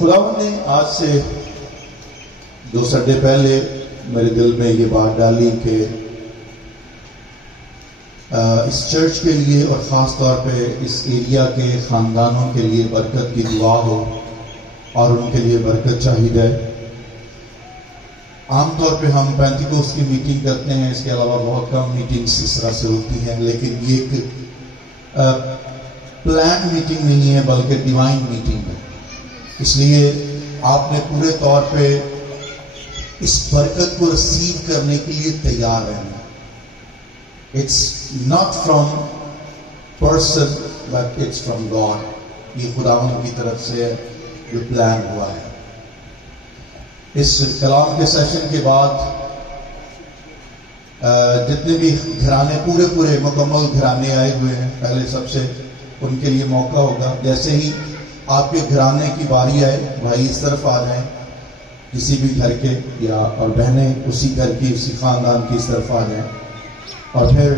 خداوند نے آج سے 2 سنڈے پہلے میرے دل میں یہ بات ڈالی کہ اس چرچ کے لیے اور خاص طور پہ اس ایریا کے خاندانوں کے لیے برکت کی دعا ہو اور ان کے لیے برکت چاہیے. عام طور پہ ہم پینتیکوست کی میٹنگ کرتے ہیں، اس کے علاوہ بہت کم میٹنگز اس طرح سے ہوتی ہیں، لیکن یہ ایک پلان میٹنگ نہیں ہے بلکہ ڈیوائن میٹنگ ہے. اس لیے آپ نے پورے طور پہ اس برکت کو ریسیو کرنے کے لیے تیار رہنا. It's not from person but it's from God. یہ خداوند کی طرف سے جو پلان ہوا ہے. اس کلام کے سیشن کے بعد جتنے بھی گھرانے پورے مکمل گھرانے آئے ہوئے ہیں، پہلے سب سے ان کے لیے موقع ہوگا. جیسے ہی آپ کے گھرانے کی باری آئے، بھائی اس طرف آ جائیں، کسی بھی گھر کے یا اور بہنیں اسی گھر کی اسی خاندان کی اس طرف آ جائیں، اور پھر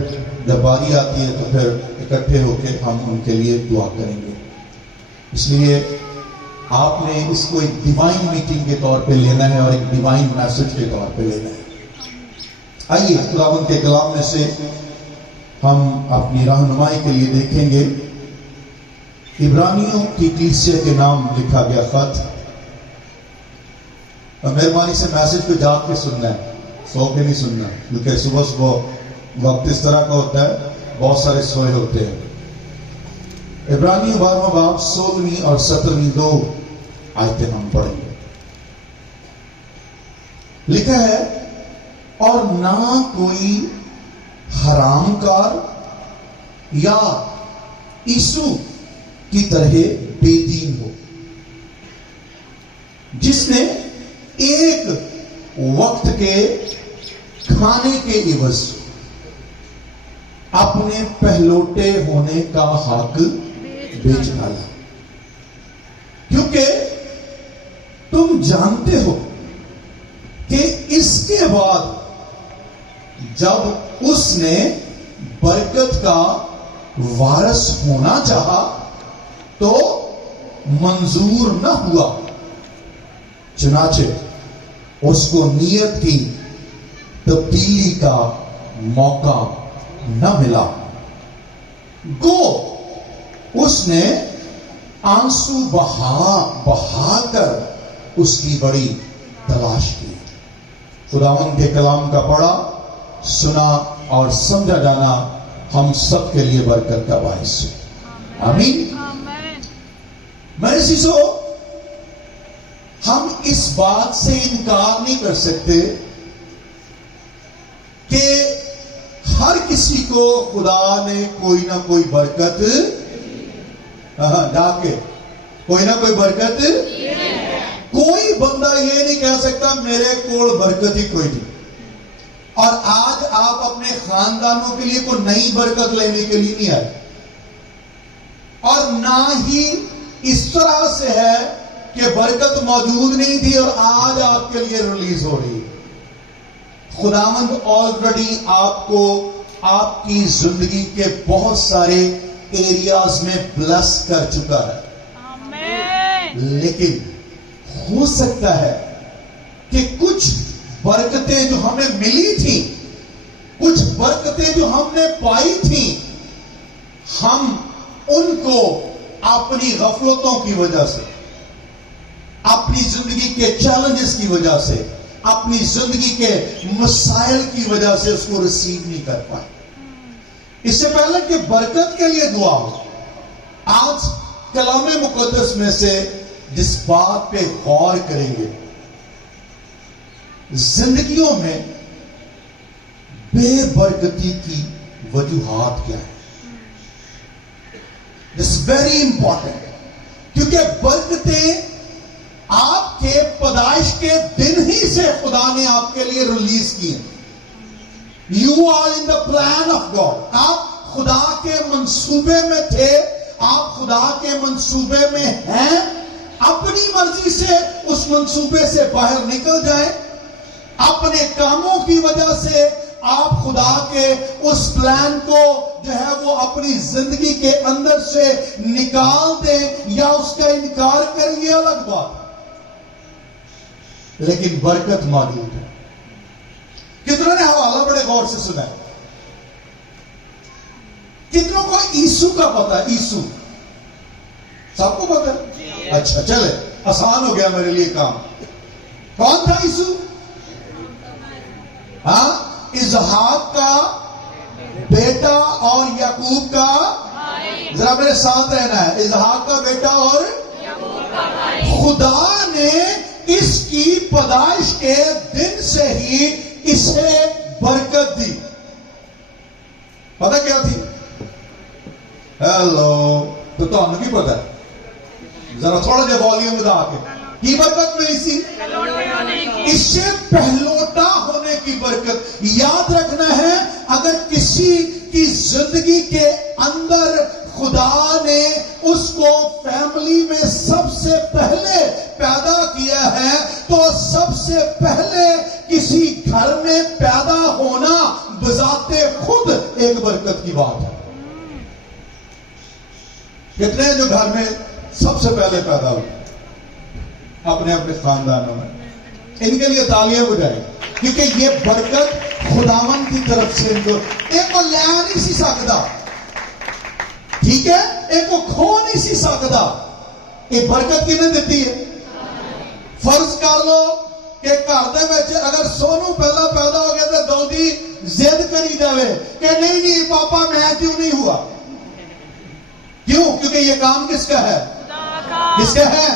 جب باری آتی ہے تو پھر اکٹھے ہو کے ہم ان کے لیے دعا کریں گے. اس لیے آپ نے اس کو ایک ڈیوائن میٹنگ کے طور پہ لینا ہے اور ایک ڈیوائن میسج کے طور پہ لینا ہے. آئیے خداوند کے کلام میں سے ہم اپنی رہنمائی کے لیے دیکھیں گے عبرانیوں کی کلیسیا کے نام لکھا گیا خط. اور مہربانی سے میسج کو جاگ کے سننا ہے، سو کے نہیں سننا، کیونکہ صبح وقت اس طرح کا ہوتا ہے، بہت سارے سوئے ہوتے ہیں. عبرانیوں 12واں باب 16ویں اور 17ویں 2 آیتیں ہم پڑھیں گے. لکھا ہے، اور نہ کوئی حرام کار یا عیسو کی طرح بے دین ہو، جس نے ایک وقت کے کھانے کے عوض اپنے پہلوٹے ہونے کا حق بیچ ڈالا. کیونکہ تم جانتے ہو کہ اس کے بعد جب اس نے برکت کا وارث ہونا چاہا تو منظور نہ ہوا، چنانچہ اس کو نیت کی تبدیلی کا موقع نہ ملا. گو اس نے آنسو بہا کر اس کی بڑی تلاش کی. خداوند کے کلام کا پڑھا، سنا اور سمجھا جانا ہم سب کے لیے برکت کا باعث ہو. آمین. میرے عزیزو، ہم اس بات سے انکار نہیں کر سکتے کہ ہر کسی کو خدا نے کوئی نہ کوئی برکت جا کے کوئی نہ کوئی برکت. کوئی بندہ یہ نہیں کہہ سکتا میرے کول برکت ہی کوئی نہیں. اور آج آپ اپنے خاندانوں کے لیے کوئی نئی برکت لینے کے لیے نہیں آئے، اور نہ ہی اس طرح سے ہے کہ برکت موجود نہیں تھی اور آج آپ کے لیے ریلیز ہو رہی ہے. خداوند آلریڈی آپ کو آپ کی زندگی کے بہت سارے ایریاز میں بلس کر چکا ہے. لیکن ہو سکتا ہے کہ کچھ برکتیں جو ہمیں ملی تھی، کچھ برکتیں جو ہم نے پائی تھی، ہم ان کو اپنی غفلتوں کی وجہ سے، اپنی زندگی کے چیلنجز کی وجہ سے، اپنی زندگی کے مسائل کی وجہ سے اس کو ریسیو نہیں کر پائے. اس سے پہلے کہ برکت کے لیے دعا ہو، آج کلام مقدس میں سے جس بات پہ غور کریں گے، زندگیوں میں بے برکتی کی وجوہات کیا ہے. This is very important. کیونکہ برکتیں آپ کے پیدائش کے دن ہی سے خدا نے آپ کے لیے ریلیز کی ہیں. You are in the plan of God. آپ خدا کے منصوبے میں تھے، آپ خدا کے منصوبے میں ہیں. اپنی مرضی سے اس منصوبے سے باہر نکل جائیں، اپنے کاموں کی وجہ سے آپ خدا کے اس پلان کو جو ہے وہ اپنی زندگی کے اندر سے نکال دیں یا اس کا انکار کریں، یہ الگ بات. لیکن برکت موجود ہے. کتنوں نے حوالہ بڑے غور سے سنا ہے؟ کتنوں کو عیسو کا پتا ہے؟ عیسو سب کو پتا ہے؟ اچھا چلے آسان ہو گیا میرے لیے کام. کون تھا عیسو؟ ہاں، اسحاق کا بیٹا اور یعقوب کا، ذرا میرے ساتھ رہنا ہے، اسحاق کا بیٹا اور خدا نے اس کی پیدائش کے دن سے ہی اسے برکت دی. پتہ کیا تھی؟ ہیلو، تو تمہیں کی پتہ ہے؟ ذرا تھوڑا جا والیوم بتا کے. کی برکت ملی سی؟ اس سے پہلوٹا ہونے کی برکت. یاد رکھنا ہے، اگر کسی کی زندگی کے اندر خدا نے اس کو فیملی میں سب سے پہلے پیدا کیا ہے، تو سب سے پہلے کسی گھر میں پیدا ہونا بذات خود ایک برکت کی بات ہے. کتنے ہیں جو گھر میں سب سے پہلے پیدا ہوئے اپنے اپنے خاندانوں میں؟ ان کے لیے تالیاں بجائیں، کیونکہ یہ برکت خداوند کی طرف سے ان کو ایک کو لے نہیں سی سکتا، ٹھیک ہے، ایک کو کھو نہیں سی سکتا. یہ برکت کنے دیتی ہے؟ فرض کر لو کہ گھر دے وچ اگر سونو پہلا پیدا ہو گیا تو دودی ضد کری جاوے کہ نہیں پاپا میں کیوں نہیں ہوا. کیوں؟ کیونکہ یہ کام کس کا ہے؟ کس کا ہے؟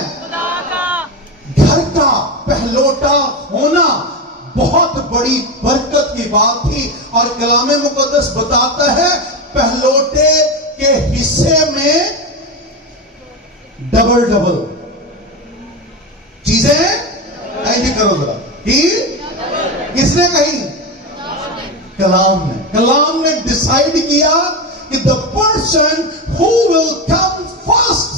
گھر کا پہلوٹا ہونا بہت بڑی برکت کی بات تھی. اور کلام مقدس بتاتا ہے پہلوٹے کے حصے میں ڈبل ڈبل چیزیں ایسے کرو ذرا. کس نے کہی؟ کلام نے ڈیسائیڈ کیا کہ the person who will come first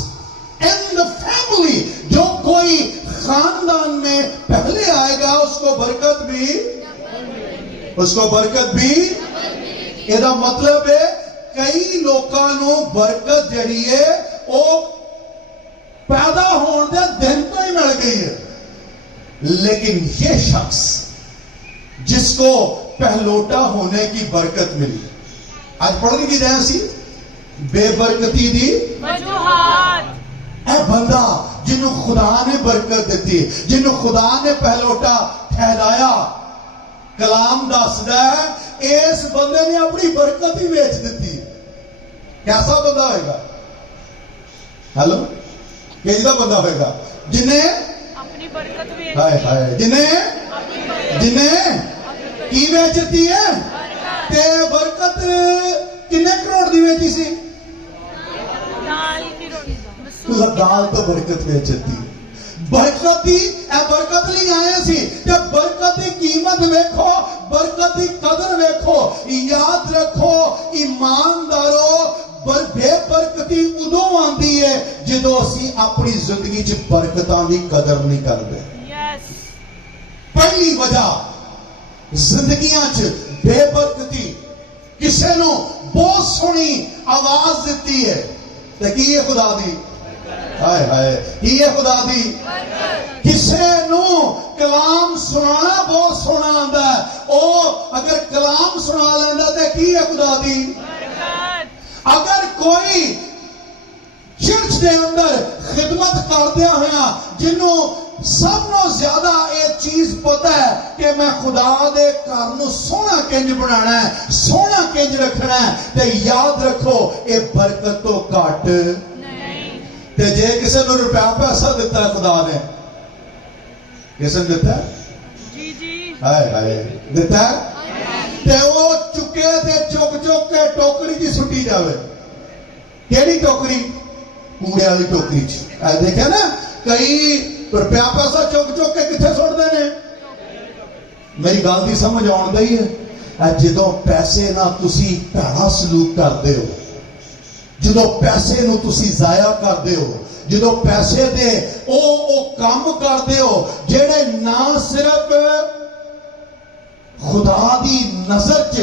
in the family، جو کوئی خاندان میں پہلے آئے گا اس کو برکت بھی. یہ مطلب ہے کئی لوگوں نو برکت جڑی ہے وہ پیدا ہونے دے دن تو ہی مل گئی ہے، لیکن یہ شخص جس کو پہلوٹا ہونے کی برکت ملی، آج پڑھنے کی جائے سی بے برکتی دی وجوہات. اے بندہ جنہوں خدا نے برکت دیتی، جنہوں خدا نے پہلوٹا ٹھہرایا، کلام دسدا ہے اس بندے نے اپنی برکت ہی بیچ دیتی. کیسا بندہ ہوئے گا؟ ہلو، کیسا بندہ ہوئے گا جنہیں اپنی برکت جنہیں کی بیچتی ہے؟ تے برکت کنے کروڑ دی بیچی سی؟ دال تو برکت بیچتی ہے. برکت دی اے برکت لی آئے سی کہ برکت دی قیمت ویکھو، برکت دی قدر ویکھو. یاد رکھو ایماندارو، بے برکتی ادو آندی ہے جدو اسی اپنی زندگی چ برکتاں دی قدر نہیں کرتے. پہلی وجہ زندگیاں چ بے برکتی، کسے نو بہت سونی آواز دیتی ہے تے کی ہے خدا دی، ہائے ہائے کی ہے خدا دی. کسے نو کلام سنانا بہت سونا آندا ہے، او اگر کلام سنا لیندا تے کی ہے خدا دی. اگر کوئی چرچ دے اندر خدمت کردیا ہوا جنوں سب نو زیادہ یہ چیز پتا ہے کہ میں خدا دے گھر نو سونا کنج بنانا ہے، سونا کنج رکھنا ہے، تے یاد رکھو یہ برکت تو گھٹ نہیں. تے جے کسی نو روپیہ پیسہ دیتا ہے خدا نے، کسی نے دیتا ہے؟ جی ہائے ہائے دیتا ہے، تے وہ چکے تے چک چک کے ٹوکری جی سٹی جاوے. کیڑی ٹوکری؟ کوڑے والی ٹوکری چ. دیکھے نا کئی روپیہ پیسہ چک چک کے کتنے سٹ دے نے. میری گل دی سمجھ آن دئی ہے؟ جدو پیسے نہ تسی بھڑا سلوک کرتے ہو، جدو پیسے نو تسی ضائع کرتے ہو، جدو پیسے دے او کام کرتے ہو جڑے نہ صرف خدا دی نظر چ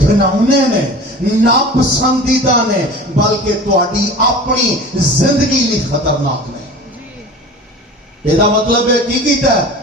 گھناؤنے نے، ناپسندیدہ نے، بلکہ تہاڈی اپنی زندگی لی خطرناک نے. یہ مطلب ہے کی کیتا ہے؟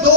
2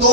2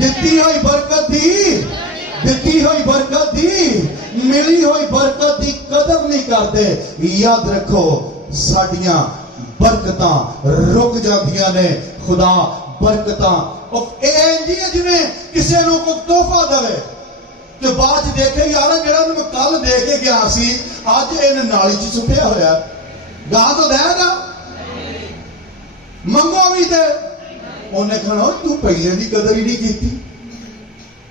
ਦਿੱਤੀ ਹੋਈ ਬਰਕਤ ਦੀ ਮਿਲੀ ਹੋਈ ਬਰਕਤ ਦੀ ਕਦਰ ਨਹੀਂ ਕਰਦੇ। ਯਾਦ ਰੱਖੋ ਸਾਡੀਆਂ ਬਰਕਤਾਂ ਰੁਕ ਜਾਂਦੀਆਂ ਨੇ। ਖੁਦਾ ਬਰਕਤਾਂ ਇਹ ਜੀ ਜਿਵੇਂ ਕਿਸੇ ਨੂੰ ਕੋਈ ਤੋਹਫਾ ਦੇਵੇ ਤੇ ਬਾਅਦ ਚ ਦੇਖੇ ਯਾਰ ਜਿਹੜਾ ਮੈਂ ਕੱਲ ਦੇ ਕੇ ਗਿਆ ਸੀ ਅੱਜ ਇਹਨੇ ਨਾਲੀ ਚ ਸੁੱਟਿਆ ਹੋਇਆ, ਗਾਹ ਤੋਂ ਦੇਗਾ ਮੰਗੋ ਵੀ ਤੇ ਉਹਨੇ ਕਹਣਾ ਤੂੰ ਪਹਿਲੇ ਦੀ ਕਦਰ ਹੀ ਨਹੀਂ ਕੀਤੀ।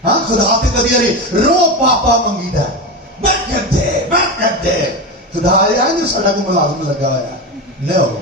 ਹਾਂ ਖੁਦਾ ਤੇ ਕਦੀ ਅਰੇ ਰੋ ਪਾਪਾ ਮੰਗੀਦਾ ਬਰਕਤ ਦੇ ਖੁਦਾ ਆਇਆ ਸਾਡਾ ਕੋ ਮੁਲਾਜ਼ਮ ਲੱਗਾ ਹੋਇਆ ਨਹੀਂ।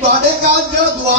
ਤੁਹਾਡੇ ਕਾਜ ਜਿਹੜਾ ਦੁਆ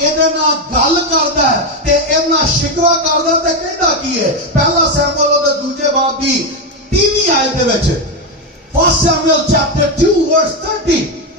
ਇਹਦੇ ਨਾਲ ਗੱਲ ਕਰਦਾ ਹੈ ਤੇ ਇਹਦੇ ਨਾਲ ਸ਼ਿਕਵਾ ਕਰਦਾ ਤੇ ਕਹਿੰਦਾ ਕੀ ਹੈ? ਪਹਿਲਾ ਸੈਮੂਅਲ ਉਹਦੇ ਦੂਜੇ ਬਾਬ ਦੀ 3ਵੀਂ ਆਇਤ ਦੇ ਵਿੱਚ 1 Samuel chapter 2 verse 30,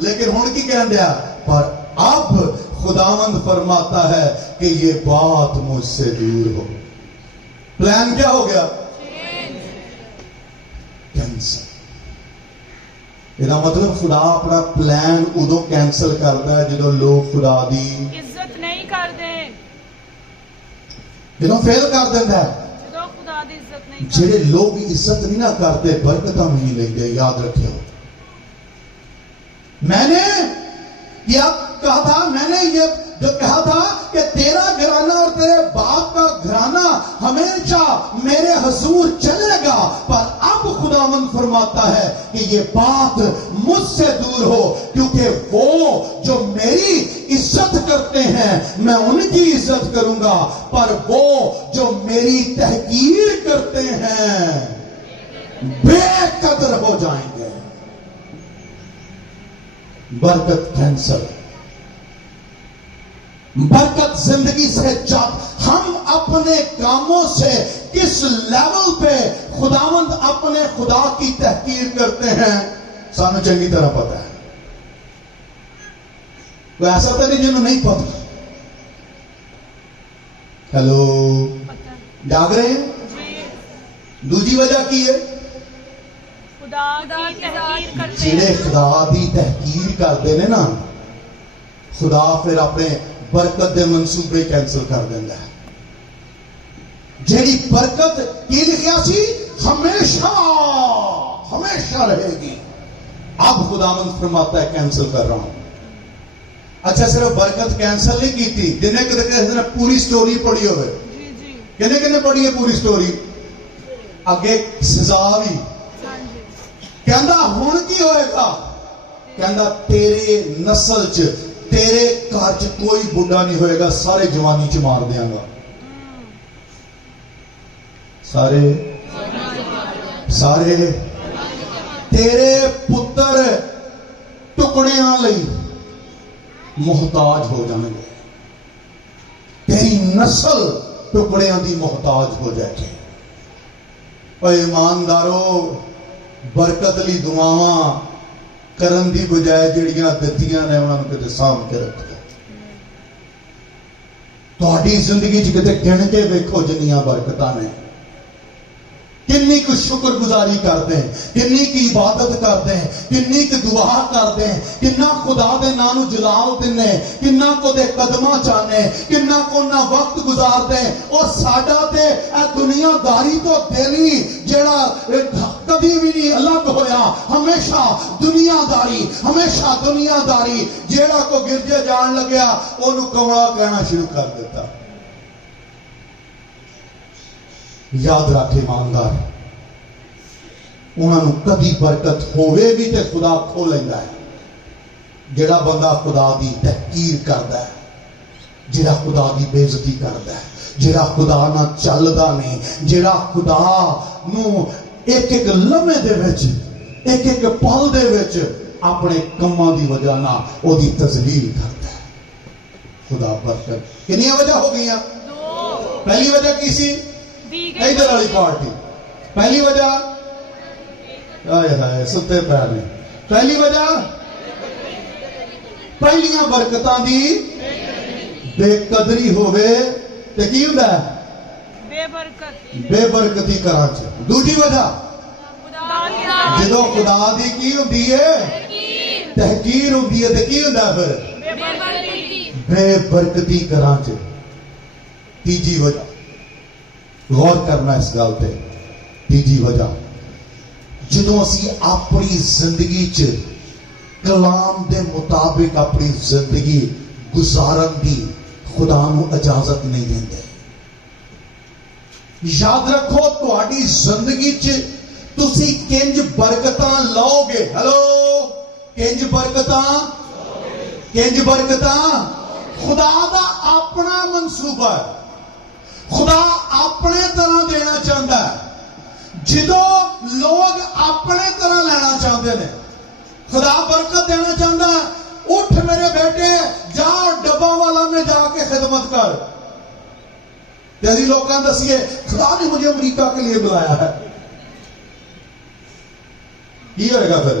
لیکن ہن کی کہن دیا پر اب خداوند فرماتا ہے کہ یہ بات مجھ سے دور ہو. پلان کیا ہو گیا؟ کینسل. یہ مطلب خدا اپنا پلان ادو کینسل کرتا ہے جدو لوگ خدا دی عزت نہیں کرتے. جدو فیل کر دینا ہے. جدو خدا دی عزت نہیں جڑے لوگ عزت نہیں نہ کرتے برکتاں نہیں لیندے. یاد رکھو میں نے کیا کہا تھا، میں نے یہ جو کہا تھا کہ تیرا گھرانہ اور تیرے باپ کا گھرانہ ہمیشہ میرے حضور چلے گا، پر اب خداوند فرماتا ہے کہ یہ بات مجھ سے دور ہو، کیونکہ وہ جو میری عزت کرتے ہیں میں ان کی عزت کروں گا، پر وہ جو میری تحقیر کرتے ہیں بے قدر ہو جائیں گے. برکت کینسل. برکت زندگی سے جب ہم اپنے کاموں سے کس لیول پہ خداوند اپنے خدا کی تحقیر کرتے ہیں سانو چنگی طرح پتا ہے. کوئی ایسا تو نہیں جنہوں نہیں پتا. ہیلو جاگ رہے ہیں؟ دوسری وجہ کی ہے خدا کی تحقیر کرتے جنہیں ہیں. خدا دی تحقیر کرتے ہیں نا، خدا پھر اپنے برکت دے منصوبے کینسل کر دینا ہے. جیڑی برکت کی لکھیا سی ہمیشہ ہمیشہ رہے گی، اب خداوند فرماتا ہے کینسل کر رہا ہوں. اچھا صرف برکت کینسل نہیں کی تھی، جنہیں کسی نے پوری سٹوری پڑھی ہوئے. جی جی کہنے کہنے پڑھی ہے پوری سٹوری؟ اگے سزا بھی کہندا ہن کی ہوئے گا، کہندا تیرے نسل چ تیرے گھر چ کوئی بڈھا نہیں ہوئے گا، سارے جوانی چ مار دیاں گا. سارے تیرے پتر ٹکڑیاں لئی محتاج ہو جائیں گے، تیری نسل ٹکڑیاں دی محتاج ہو جائے گی. اے ایماندارو، برکت لی دعاواں کرن دی بجائے جڑیاں دتیاں نے انہاں نوں کتے سام کے رکھیا. تہاڈی زندگی چ کتے گن کے ویکھو جنیاں برکتاں نے. کنی کو شکر گزاری کرتے ہیں، کنی کی عبادت کرتے ہیں، کنی کی دعا کرتے ہیں، کنا خدا دے نام جلال دینے، کنا کو دے قدمہ چاہنے، کنا کو نہ وقت گزارتے ہیں. اور ساڈا تے اے دنیا داری تو دلی جڑا کبھی بھی نہیں الگ ہویا، ہمیشہ دنیا داری، ہمیشہ دنیا داری. جیڑا کو گرجے جان لگیا انہوں کمڑا کہنا شروع کر دیتا. یاد رکھ ایماندار، انہوں کبھی برکت ہوئے بھی تے خدا کھو لیندہ ہے. جڑا بندہ خدا دی تحقیر کردا ہے، جڑا خدا دی بے عزتی کردا ہے، جڑا خدا نہ چلدا نہیں، جڑا خدا نو ایک ایک لمحے دے وچ، ایک ایک پل دے وچ اپنے کماں دی وجہ نہ او دی تذلیل کردا ہے. خدا برکت. کنیاں وجہ ہو گئیاں؟ دو. پہلی وجہ کی سی؟ ادھر والی پارٹی. پہلی وجہ آئے ہائے ستے پیر نے. پہلی وجہ پہلیاں برکتاں دی بے قدری ہوئے تے کی ہوندا ہے؟ بے برکت. بے برکتی کراں چ. دوسری وجہ خدا کی جدو خدا دی کی ہوندی ہے تحقیر ہوندی ہے تے کی ہوندا ہے پھر؟ بے برکتی. بے برکتی کراں چ. تیجی وجہ غور کرنا اس گل پہ. تیجی وجہ جدوں اسی اپنی زندگی چ کلام دے مطابق اپنی زندگی گزارن دی خدا نو اجازت نہیں دیندے. یاد رکھو تہاڈی زندگی چ تسی کنج برکتاں لو گے. ہلو کنج برکتاں، کنج برکتاں خدا دا اپنا منصوبہ ہے. خدا اپنے طرح دینا چاہتا ہے. جدو لوگ اپنے طرح لینا چاہتے ہیں، خدا برکت دینا چاہتا ہے. اٹھ میرے بیٹے جا ڈبہ والا میں جا کے خدمت کر. جیسی لوگ دسیے خدا نے مجھے امریکہ کے لیے بلایا ہے، کی ہوئے گا پھر؟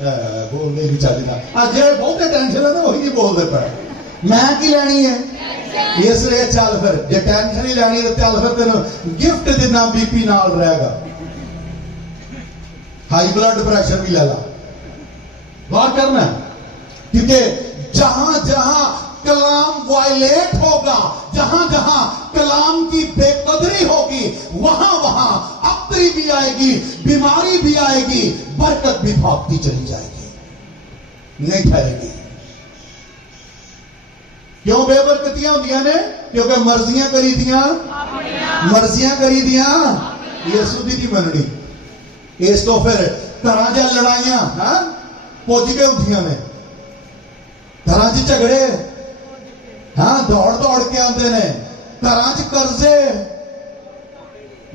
بولنے بھی چاہیے اج بہتے ٹینشن ہے نا وہی نہیں بولتے پے میں کی لینی ہے اس لیے چل پھر جی ٹینشن ہی لینی تو چل پھر تین گفٹ دینا بی پی نال رہے گا ہائی بلڈ پریشر بھی لے لا بات کرنا کیونکہ جہاں جہاں کلام وائلیٹ ہوگا جہاں جہاں کلام کی بے قدری ہوگی وہاں وہاں ابتری بھی آئے گی بیماری بھی آئے گی برکت بھی بھاگتی چلی جائے گی نہیں ٹھہرے گی کیوں بے برکتیاں ہوندیاں نے کیونکہ مرضیاں کری دیاں مرضیاں کری دیاں یسوع دی مننی اس تو پھر طرح جا لڑائیاں پوجی پہ ہوندیاں نے طرح چ جھگڑے ہاں دوڑ دوڑ کے آتے نے طرح چ قرضے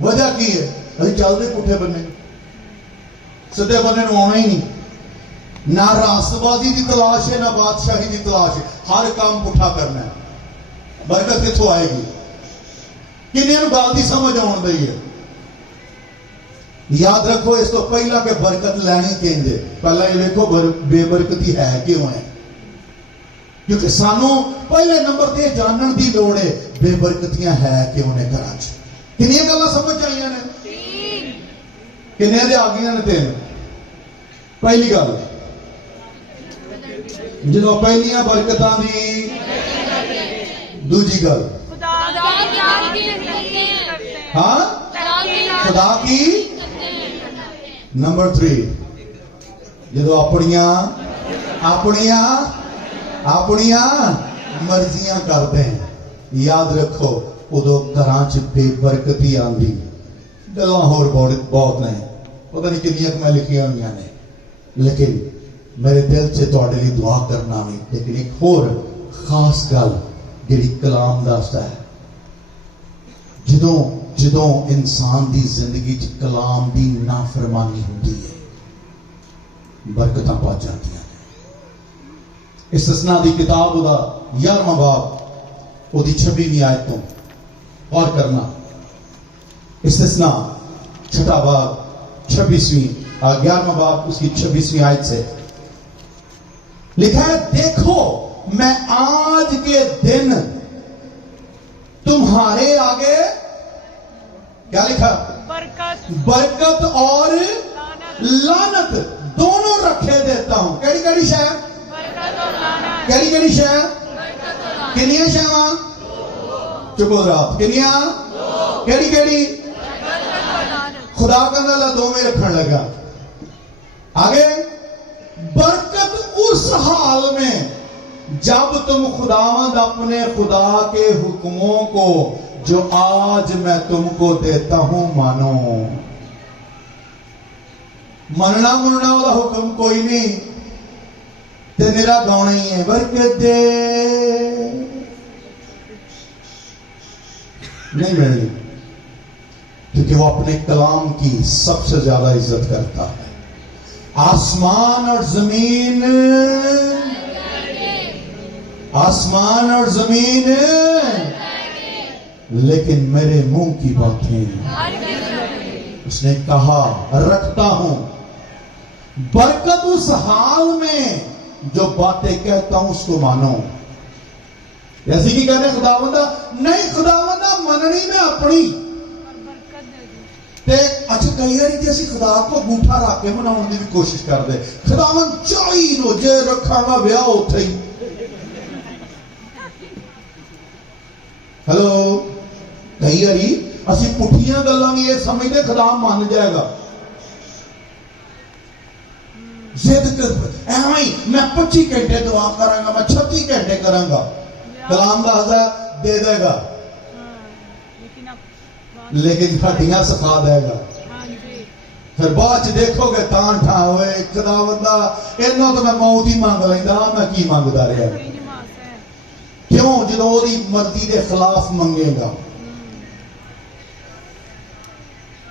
وجہ کی ہے ابھی چلتے پٹھے بننے سدھے بننے آنا ہی نہیں نہ راست بازی کی تلاش ہے نہ بادشاہی کی تلاش ہے ہر کام پٹھا کرنا ہے برکت کتوں آئے گی کنہیں گل کی سمجھ آن دی ہے یاد رکھو اس تو پہلا کہ برکت لینی کہنجے پہلا یہ دیکھو بے برکتی ہے کیوں ہے کیونکہ سانو پہلے نمبر تے جانن دی لوڑ ہے بے برکتیاں ہے کیوں نے گھراں چ کنیاں گلاں سمجھ آئیاں نے کنیاں دے آ گئیاں نے تین پہلی گل جدوں پہلیاں برکتاں دی دوجی گل ہاں خدا کی نمبر 3 جدو اپنیاں مرضیاں کرتے ہیں یاد رکھو ادو گھراں چ بے برکتی آندی گلاں ہور بہت نے پتہ نہیں کنیاں میں لکھیاں ہوئی نے لیکن میرے دل سے تواڈے لیے دعا کرنا بھی لیکن ایک اور خاص گل جڑی کلام دستا ہے جدوں انسان دی زندگی چ کلام دی نافرمانی ہوتی ہے برکتاں پا جاتی ہیں استثناء دی کتاب دا 11واں باب دی 26ویں آیت تو غور کرنا استثناء 6واں باب 26ویں 11واں باب اس کی 26ویں آیت سے لکھا ہے دیکھو میں آج کے دن تمہارے آگے کیا لکھا برکت اور لعنت دونوں رکھے دیتا ہوں کیڑی کیڑی شے کیڑی کیڑی شے کنیاں شاواں چکو رات کنیاں کیڑی کیڑی خدا کا نالا دو میں رکھن لگا آگے برکت اس حال میں جب تم خداوند اپنے خدا کے حکموں کو جو آج میں تم کو دیتا ہوں مانو مننا والا حکم کوئی نہیں تے میرا گانا ہی ہے برکت دے نہیں ملنی کیونکہ وہ اپنے کلام کی سب سے زیادہ عزت کرتا ہے آسمان اور زمین لیکن میرے منہ کی باتیں اس نے کہا رکھتا ہوں برکت اس حال میں جو باتیں کہتا ہوں اس کو مانو ایسی کی کہنے خداوندہ نہیں خداوندہ مننی میں اپنی اچھا کئی باری تے اسی خدا کو گوٹھا رکھ کے مناؤن دی بھی کوشش کر دے خداوند چاہی نو جے رکھا گا بیاہ اوتھے ہی ہلو کئی باری اسی پٹھیاں گلاں بھی یہ سمجھتے خدا مان جائے گا زد کر ایویں میں 25 گھنٹے دعا کراں گا میں 36 گھنٹے کراں گا کلام دا حضا دے دے گا لیکن ہڈیاں سکھا دے گا پھر بعد دیکھو گے تان ٹھا ہوئے خداوندا انہاں تو میں موت ہی مانگ لیندا میں کی مانگدا رہیا کیوں جدوں دی مرضی دے خلاف منگے گا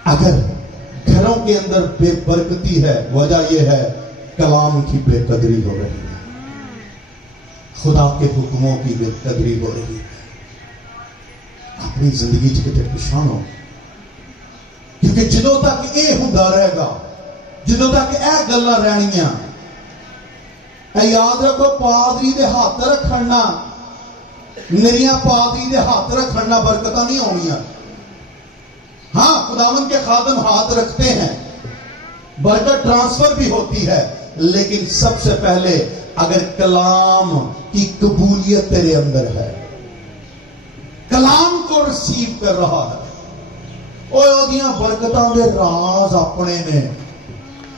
اگر گھروں کے اندر بے برکتی ہے وجہ یہ ہے کلام کی بے قدری ہو رہی ہے خدا کے حکموں کی بے قدری ہو رہی ہے اپنی زندگی چکتے پچھانو کیونکہ جدوں تک اے ہوندا رہے گا جدوں تک اے گلاں رہنیاں اے یاد رکھو پادری دے ہاتھ رکھنا نریاں پادری دے ہاتھ رکھنا برکتہ نہیں ہونیاں. ہاں خداوند کے خادم ہاتھ رکھتے ہیں برکت ٹرانسفر بھی ہوتی ہے, لیکن سب سے پہلے اگر کلام کی قبولیت تیرے اندر ہے, کلام کو ریسیو کر رہا ہے, اوہ برکتاں دے راز اپنے نے,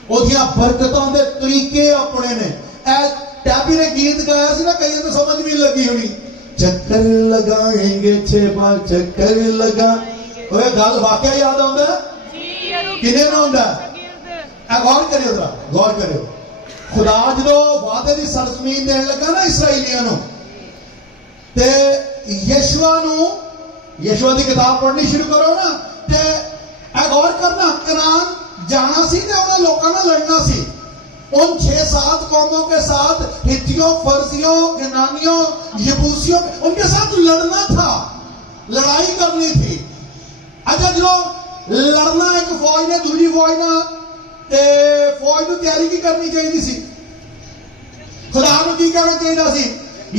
اوہ برکتاں دے طریقے اپنے نے. اے ٹیبی نے گیت گایا سی نا, کہیں تو سمجھ بھی لگی ہونی, چکر لگائیں گے 6 بار چکر لگا. اوہ گل واقعہ یاد آندا ہے کنے نہ آندا ہے؟ اے غور کریو ذرا, غور کریو. خدا جدو وعدے دی سرزمین دین لگا نا اسرائیلیاں نو, تے یشوع دی کتاب پڑھنی شروع کرو نا, تے اے غور کرنا کنعان جانا سی تے انہیں لوکاں نال لڑنا سی. ان 6-7 قوموں کے ساتھ ہتھیوں, فرزیوں, کنانیوں, یبوسیوں, ان کے ساتھ لڑنا تھا, لڑائی کرنی تھی. اچھا جو لڑنا ایک فوج نے دوسری فوج نہ, تے فوج نو تیاری کی کرنی چاہیے سی, خدا نو کی کرنا چاہیے سی,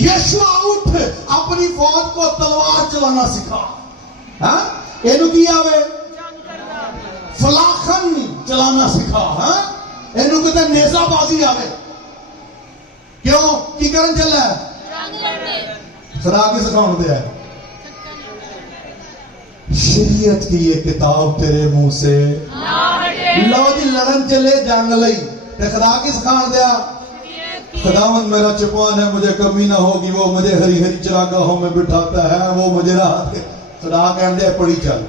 یشوع اٹھ اپنی فوج کو تلوار چلانا سکھا. ہاں اینو کی آوے فلاخن چلانا سکھا, ہاں اینو کہتے نیزہ بازی آوے. کیوں کی کرن چلا ہے؟ خدا کی سکھاؤں دے ہے. شریعت کی یہ کتاب تیرے منہ سے لو جی لڑن چلے جنگ لئی, تے خدا کی سکھان دیا, خداوند میرا چپان ہے مجھے کمی نہ ہوگی, وہ مجھے ہری ہری چراگاہوں میں بٹھاتا ہے, وہ مجھے راحت کے. خدا کہن دے پڑی چل,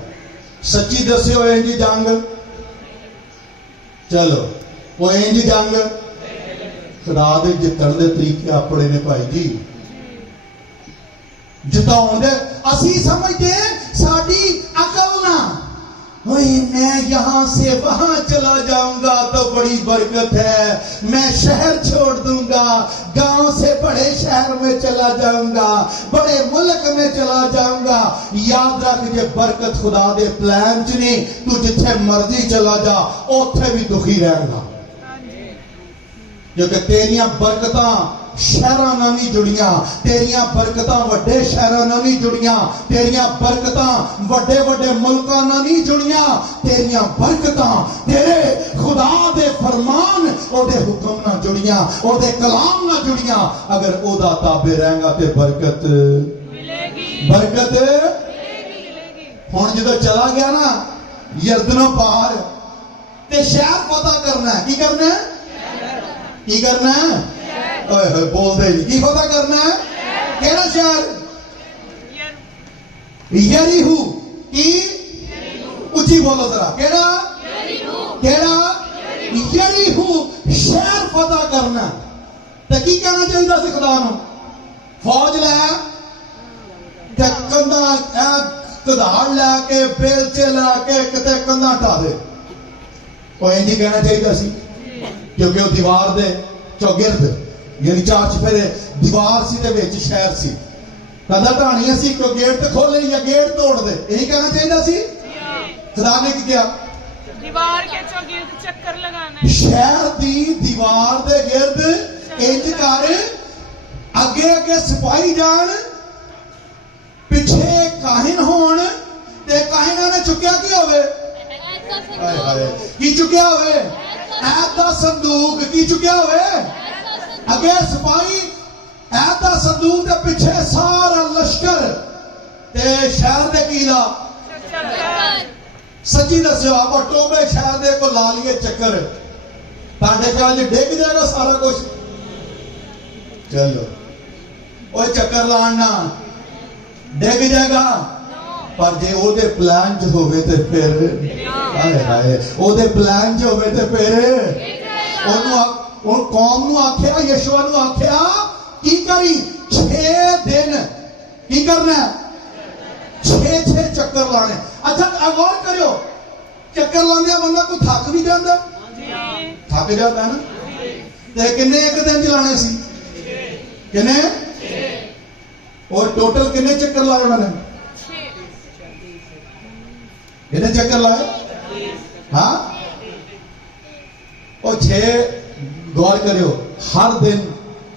سچی دسیو اینجی جنگ چلو, وہ اینجی جنگ خدا دے جتن دے طریقے اپنے نے پائی جی جتاؤں دے. اسی سمجھتے ساڑی عقل نہ, میں یہاں سے وہاں چلا جاؤں گا تو بڑی برکت ہے, میں شہر چھوڑ دوں گا, گاؤں سے بڑے شہر میں چلا جاؤں گا, بڑے ملک میں چلا جاؤں گا. یاد رکھ جے برکت خدا دے پلان چ نہیں, تو جتھے مرضی چلا جا اوتھے بھی دکھی رہے گا, کیونکہ تیریاں برکتاں شہراں نال نہیں جڑیاں, تیریاں برکتاں وڈے شہراں نال نہیں جڑیاں, تیریاں برکتاں وڈے وڈے ملکاں نال نہیں جڑیاں, تیریاں برکتاں تیرے خدا دے فرمان او دے حکم نال جڑیاں, او دے کلام نال جڑیاں. اگر او دا تابع رہیں گا تے برکت ملے گی, برکت ملے گی. ہن جدوں چلا گیا نا یردنوں پار, تے شہر پتہ کرنا ہے, کی کرنا ہے, کی کرنا ہے, بول دے نہیں, کی پتہ کرنا ہے, کیڑا شہر, یریہو. کی اچھی بولو ذرا, کیڑا یریہو شہر فتح کرنا. تے کی کہنا چاہیے سی خدا نو, فوج لے تے کندھا کدھاڑ لے کے بیلچے لے کے کتے کندھا ٹا دے, وہ انجی کہنا چاہیے سی, کیونکہ وہ دیوار دے چوگرد یعنی 4 چفیرے دیوار سی تے وچ شہر سی, کدھا ٹھانی سی کو گیٹ تے کھولے یا گیٹ توڑ دے, یہی کہنا چاہیے سی. خدا نے کی کیا, دیوار کے چوگرد چکر لگانا ہے, شہر دی دیوار دے گرد انج کر, اگے اگے سپاہی جان, پیچھے کاہن ہون, تے کاہناں نے چکیا کی ہوئے, کی چکیا ہوئے, عہد دا صندوق, کی چکیا ہوئے, اگے سپاہی عہد دا صندوق دے پیچھے سارا لشکر, تے شہر دے کیلا سچی دسیو, آپ ٹوبے شہر دے کو لا لیے چکر, تاڑے خیال ڈگ جائے گا سارا کچھ. چلو وہ چکر لانا ڈگ جائے گا, پر جے او دے پلان چ ہوئے تے پھر ہائے ہائے, او دے پلان چ ہوئے تے پھر اون قوم نو آکھیا, یشوع نو آکھیا کی کری 6 دن کی کرنا ہے, 6 چکر لانے. اچھا غور کریو, چکر لانے بندہ کوئی تھک بھی جاندا, تھک جاتا ہے نا, تے کنے ایک دن چلانے سی, کنے اور ٹوٹل کنے چکر لائے میں نے, کنے چکر لائے, ہاں اور 6. غور کریو, ہر دن